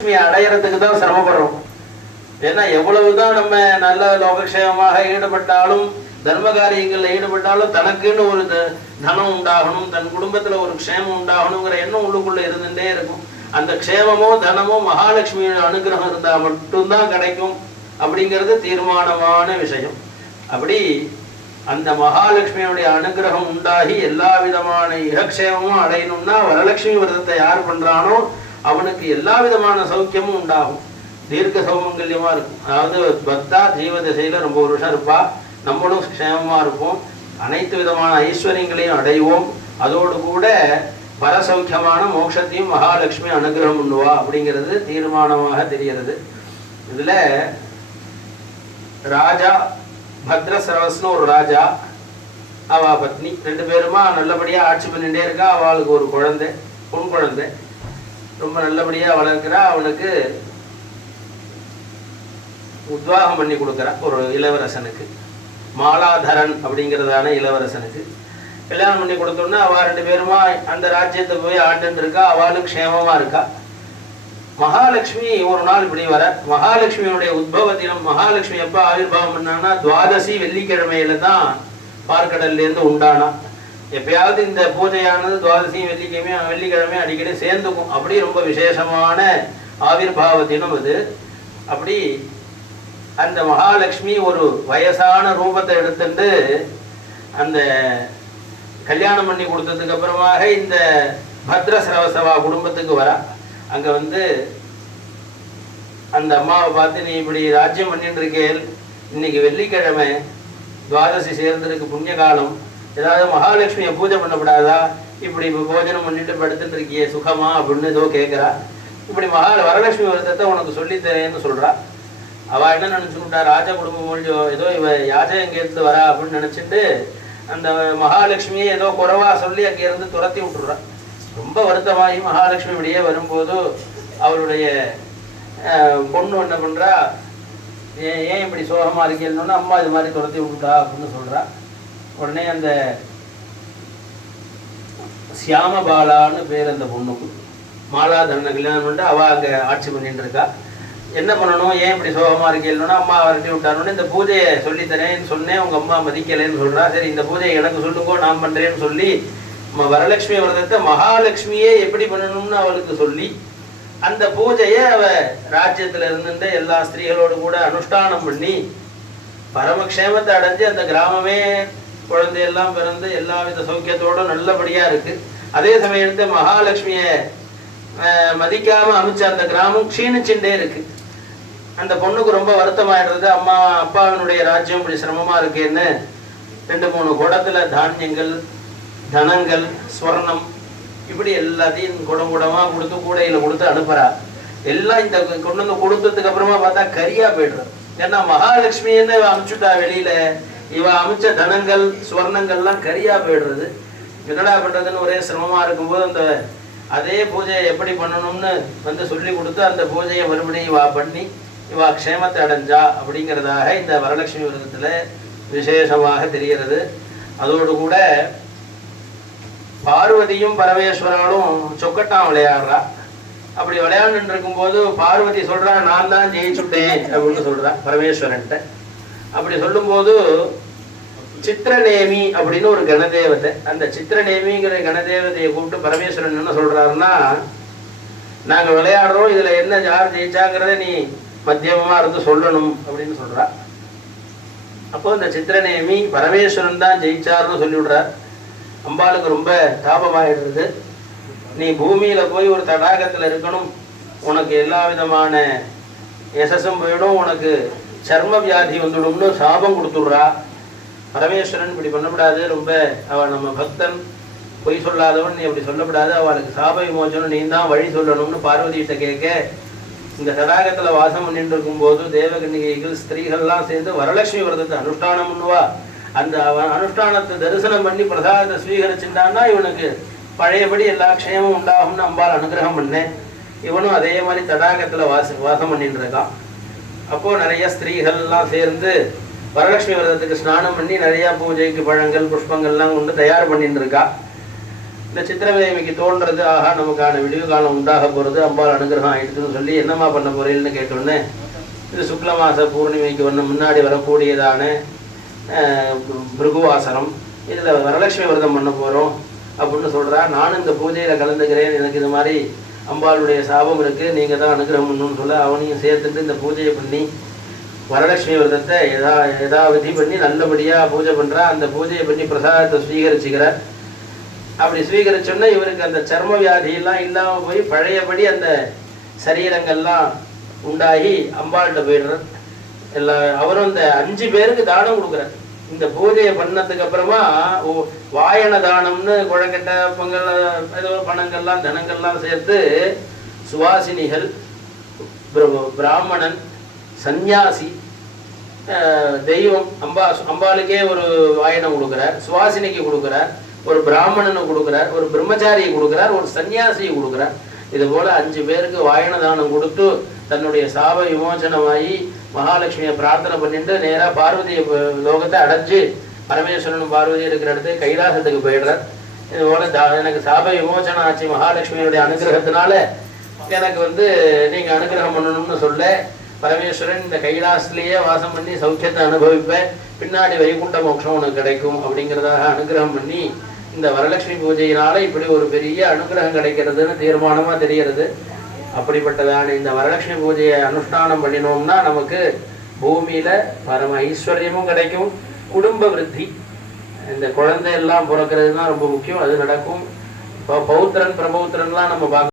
அடையறதுக்கு தான் சிரமப்படுறோம். ஏன்னா எவ்வளவுதான் நம்ம நல்ல லோகக்ஷேமமாக ஈடுபட்டாலும் தர்ம காரியங்களில் ஈடுபட்டாலும் தனக்குன்னு ஒரு தனம் உண்டாகணும், தன் குடும்பத்துல ஒரு க்ஷேமம் உண்டாகணுங்கிற எண்ணம் உள்ளுக்குள்ள இருந்துட்டே இருக்கும். அந்த க்ஷேமமோ தனமோ மகாலட்சுமியோட அனுகிரகம் இருந்தா மட்டும்தான் கிடைக்கும் அப்படிங்கிறது தீர்மானமான விஷயம். அப்படி அந்த மகாலட்சுமியுடைய அனுகிரகம் உண்டாகி எல்லா விதமான இகக்ஷேமமும் அடையணும்னா வரலட்சுமி விரதத்தை யார் பண்றானோ அவனுக்கு எல்லா விதமான சௌக்கியமும் உண்டாகும், தீர்க்க சௌமங்கல்யமா இருக்கும். அதாவது பக்தா ஜீவ திசையில ரொம்ப வருஷம் இருப்பா, நம்மளும் க்ஷேமமா இருப்போம், அனைத்து விதமான ஐஸ்வர்யங்களையும் அடைவோம், அதோடு கூட பரசௌக்கியமான மோட்சத்தையும் மகாலட்சுமி அனுகிரகம் பண்ணுவா அப்படிங்கிறது தீர்மானமாக தெரிகிறது. இதுல ராஜா பத்ரசரவஸ்னு ஒரு ராஜா, அவ பத்னி ரெண்டு பேருமா நல்லபடியா ஆட்சி பண்ணிட்டே இருக்கா. அவளுக்கு ஒரு குழந்தை, பொன் குழந்தை, ரொம்ப நல்லபடியா வளர்க்கிறா. அவனுக்கு உத்வாகம் பண்ணி கொடுக்குறா ஒரு இளவரசனுக்கு, மாலாதரன் அப்படிங்கிறதான இளவரசனுக்கு கல்யாணம் பண்ணி கொடுத்தோன்னா அவ ரெண்டு பேருமா அந்த ராஜ்யத்தை போய் ஆண்டு இருக்கா. அவளும் க்ஷேமமா இருக்கா. மகாலட்சுமி ஒரு நாள் இப்படி வர, மகாலட்சுமியுடைய உத்பவ தினம், மகாலட்சுமி எப்ப ஆவிர்வாவம் பண்ணான்னா துவாதசி வெள்ளிக்கிழமையில தான் பார்க்கடல்ல இருந்து உண்டானா. எப்பயாவது இந்த பூஜையானது துவாதசியும் வெள்ளிக்கிழமையும் அடிக்கடி சேர்ந்துக்கும். அப்படி ரொம்ப விசேஷமான ஆவிர்வாவ தினம் அது. அப்படி அந்த மகாலட்சுமி ஒரு வயசான ரூபத்தை எடுத்துட்டு அந்த கல்யாணம் பண்ணி கொடுத்ததுக்கு அப்புறமாக இந்த பத்ரஸ்ரவசவா குடும்பத்துக்கு வரா. அங்க வந்து அந்த அம்மாவை பார்த்து, நீ இப்படி ராஜ்யம் பண்ணிட்டு இருக்கேன், இன்னைக்கு வெள்ளிக்கிழமை துவாதசி சேர்ந்ததுக்கு புண்ணிய காலம், ஏதாவது மகாலட்சுமியை பூஜை பண்ணப்படாதா, இப்படி போஜனம் பண்ணிட்டு படுத்துட்டு இருக்கியே சுகமா அப்படின்னு ஏதோ கேட்கிறா. இப்படி வரலட்சுமி விரதத்தை உனக்கு சொல்லித்தரேன்னு சொல்றா. அவ என்ன நினைச்சுக்கிட்டா, ராஜ குடும்பம் மொழியோ ஏதோ இவ யாஜகம் கேட்டு வரா அப்படின்னு நினைச்சிட்டு அந்த மகாலட்சுமியை ஏதோ குறைவா சொல்லி அங்க இருந்து துரத்தி விட்டுறா. ரொம்ப வருத்தமாகி மகாலட்சுமி இப்படியே வரும்போது அவருடைய பொண்ணு என்ன பண்றா, ஏன் இப்படி சோகமா இருக்கேன்னு அம்மா இது மாதிரி துரத்தி விட்டுட்டா அப்படின்னு சொல்றா. உடனே அந்த சியாமபாலான்னு பேர் அந்த பொண்ணுக்கு, மாலாதரனை கல்யாணம் பண்ணிட்டு அவ அங்க ஆட்சி பண்ணிட்டு இருக்கா. என்ன பண்ணணும், ஏன் இப்படி சோகமா இருக்கேன்னா அம்மா வரட்டி விட்டாருன்னு இந்த பூஜையை சொல்லித்தரேன்னு சொன்னேன், உங்க அம்மா மதிக்கலைன்னு சொல்றா. சரி இந்த பூஜையை எனக்கு சொல்லுங்கோ நான் பண்றேன்னு சொல்லி வரலட்சுமி விரதத்தை மகாலட்சுமியே எப்படி பண்ணணும்னு அவளுக்கு சொல்லி அந்த பூஜையை அவ ராஜ்யத்துல இருந்துட்டு எல்லா ஸ்திரீகளோடு கூட அனுஷ்டானம் பண்ணி பரமக்ஷேமத்தை அடைஞ்சு அந்த கிராமமே குழந்தையெல்லாம் பிறந்து எல்லா வித சௌக்கியத்தோட நல்லபடியா இருக்கு. அதே சமயத்தை மகாலட்சுமிய மதிக்காம அமைச்ச அந்த கிராமம் க்ஷீணிச்சுட்டே இருக்கு. அந்த பொண்ணுக்கு ரொம்ப வருத்தமாயிடுறது, அம்மா அப்பாவினுடைய ராஜ்யம் இப்படி சிரமமா இருக்கேன்னு 2-3 குடத்துல தானியங்கள், தனங்கள், ஸ்வர்ணம் இப்படி எல்லாத்தையும் குடமா கொடுத்து கூடையில கொடுத்து அனுப்புறா. எல்லாம் இந்த கொண்டு வந்து கொடுத்ததுக்கு அப்புறமா பார்த்தா கரியா போயிடுறது. ஏன்னா மகாலட்சுமின்னு அனுப்பிச்சுட்டா வெளியில, இவ அமைச்ச தனங்கள் ஸ்வர்ணங்கள்லாம் கரியா போயிடுறது. என்னடா பண்றதுன்னு ஒரே சிரமமா இருக்கும்போது அந்த அதே பூஜையை எப்படி பண்ணணும்னு வந்து சொல்லி கொடுத்து அந்த பூஜையை மறுபடியும் இவா பண்ணி இவா க்ஷேமத்தை அடைஞ்சா அப்படிங்கிறதாக இந்த வரலட்சுமி விரதத்துல விசேஷமாக தெரிகிறது. அதோடு கூட பார்வதியும் பரமேஸ்வராலும் சொக்கட்டான் விளையாடுறா. அப்படி விளையாண்டு இருக்கும்போது பார்வதி சொல்றா, நான் தான் ஜெயிச்சுட்டேன் அப்படின்னு சொல்றா பரமேஸ்வரன்ட்ட. அப்படி சொல்லும்போது சித்திரநேமி அப்படின்னு ஒரு கணதேவதை, அந்த சித்திரநேமிங்கிற கணதேவதையை கூப்பிட்டு பரமேஸ்வரன் என்ன சொல்றாருன்னா, நாங்க விளையாடுறோம், இதுல என்ன யார் ஜெயிச்சாங்கிறத நீ மத்தியமா இருந்து சொல்லணும் அப்படின்னு சொல்றா. அப்போ இந்த சித்திரநேமி பரமேஸ்வரன் தான் ஜெயிச்சாருன்னு சொல்லிவிடுறார். அம்பாளுக்கு ரொம்ப தாபமாயிடுறது. நீ பூமியில போய் ஒரு தடாகத்துல இருக்கணும், உனக்கு எல்லா விதமான யசஸும் போயிடும், உனக்கு சர்ம வியாதி வந்துடும்னு சாபம் கொடுத்துடுறா. பரமேஸ்வரன் இப்படி பண்ணக்கூடாது, ரொம்ப அவள் நம்ம பக்தன், பொய் சொல்லாதவன், நீ அப்படி சொல்லக்கூடாது, அவளுக்கு சாப விமோச்சனம் நீ தான் வழி சொல்லணும்னு பார்வதிகிட்ட கேட்க, இந்த தடாகத்துல வாசம் பண்ணிட்டு இருக்கும் போது தேவகன்னிகைகள் ஸ்திரீகள்லாம் சேர்ந்து வரலட்சுமி விரதத்தை அனுஷ்டானம் பண்ணுவா. அந்த அவன் அனுஷ்டானத்தை தரிசனம் பண்ணி பிரசாதத்தை ஸ்வீகரிச்சுட்டான்னா இவனுக்கு பழையபடி எல்லா க்ஷேமும் உண்டாகும்னு அம்பாள் அனுகிரகம் பண்ணேன். இவனும் அதே மாதிரி தடாகத்துல வாசம் பண்ணிட்டு இருக்கான். அப்போ நிறைய ஸ்திரீகள்லாம் சேர்ந்து வரலட்சுமி விரதத்துக்கு ஸ்நானம் பண்ணி நிறைய பூஜைக்கு பழங்கள் புஷ்பங்கள்லாம் கொண்டு தயார் பண்ணிட்டு இருக்கா. இந்த சித்திரவேமிக்கு தோன்றது, ஆஹா நமக்கான விடிவு காலம் உண்டாக போகிறது, அம்பாள் அனுகிரகம் ஆயிடுச்சுன்னு சொல்லி என்னம்மா பண்ண போறீங்கன்னு கேட்டோன்னே, இது சுக்ல மாச பூர்ணிமைக்கு முன்னாடி வரக்கூடியதான பிருகுவாசனம், இதில் வரலட்சுமி விரதம் பண்ண போகிறோம் அப்படின்னு சொல்கிறா. நானும் இந்த பூஜையில் கலந்துக்கிறேன், எனக்கு இது மாதிரி அம்பாளுடைய சாபம் இருக்குது, நீங்கள் தான் அனுகிரகம் பண்ணணும்னு சொல்ல அவனையும் சேர்த்துட்டு இந்த பூஜையை பண்ணி வரலட்சுமி விரதத்தை விதி பண்ணி நல்லபடியாக பூஜை பண்ணுறா. அந்த பூஜையை பண்ணி பிரசாதத்தை ஸ்வீகரிச்சுக்கிறார். அப்படி ஸ்வீகரிச்சோன்னா இவருக்கு அந்த சர்ம வியாதியெல்லாம் இல்லாமல் போய் பழையபடி அந்த சரீரங்கள்லாம் உண்டாகி அம்பாள்கிட்ட போயிடுறார். அவரும் இந்த 5 பேருக்கு தானம் கொடுக்குறார். இந்த பூஜையை பண்ணதுக்கு அப்புறமா வாயன தானம்னு குழக்கட்டை பொங்கல் ஏதோ பணங்கள்லாம் தனங்கள்லாம் சேர்த்து சுவாசினிகள், பிராமணன், சந்நியாசி, தெய்வம் அம்பாளுக்கே ஒரு வாயனம் கொடுக்குறார், சுவாசினிக்கு கொடுக்குறார், ஒரு பிராமணனை கொடுக்குறார், ஒரு பிரம்மச்சாரியை கொடுக்குறார், ஒரு சன்னியாசியை கொடுக்குறார். இது போல 5 பேருக்கு வாயன தானம் கொடுத்து தன்னுடைய சாப விமோசனமாகி மகாலட்சுமியை பிரார்த்தனை பண்ணிட்டு நேராக பார்வதி லோகத்தை அடைஞ்சு பரமேஸ்வரனும் பார்வதி இருக்கிற இடத்துல கைலாசத்துக்கு போயிடுறார். இது போல எனக்கு சாப விமோசனம் ஆச்சு, மகாலட்சுமியுடைய அனுகிரகத்தினால எனக்கு நீங்கள் அனுகிரகம் பண்ணணும்னு சொல்ல பரமேஸ்வரன் இந்த கைலாசத்திலேயே வாசம் பண்ணி சௌக்கியத்தை அனுபவிப்பேன், பின்னாடி வைகுண்ட மோட்சம் உனக்கு கிடைக்கும் அப்படிங்கிறதாக அனுகிரகம் பண்ணி இந்த வரலட்சுமி பூஜையினால இப்படி ஒரு பெரிய அனுகிரகம் கிடைக்கிறதுன்னு தீர்மானமாக தெரிகிறது. அப்படிப்பட்டதான இந்த வரலட்சுமி பூஜையை அனுஷ்டானம் பண்ணினோம்னா நமக்கு பூமியில் பரம ஐஸ்வர்யமும் கிடைக்கும், குடும்ப விருத்தி, இந்த குழந்தை எல்லாம் பிறக்கிறது தான் ரொம்ப முக்கியம், அது நடக்கும். இப்போ பௌத்திரன் பிரபௌத்திரன்லாம் நம்ம பார்க்க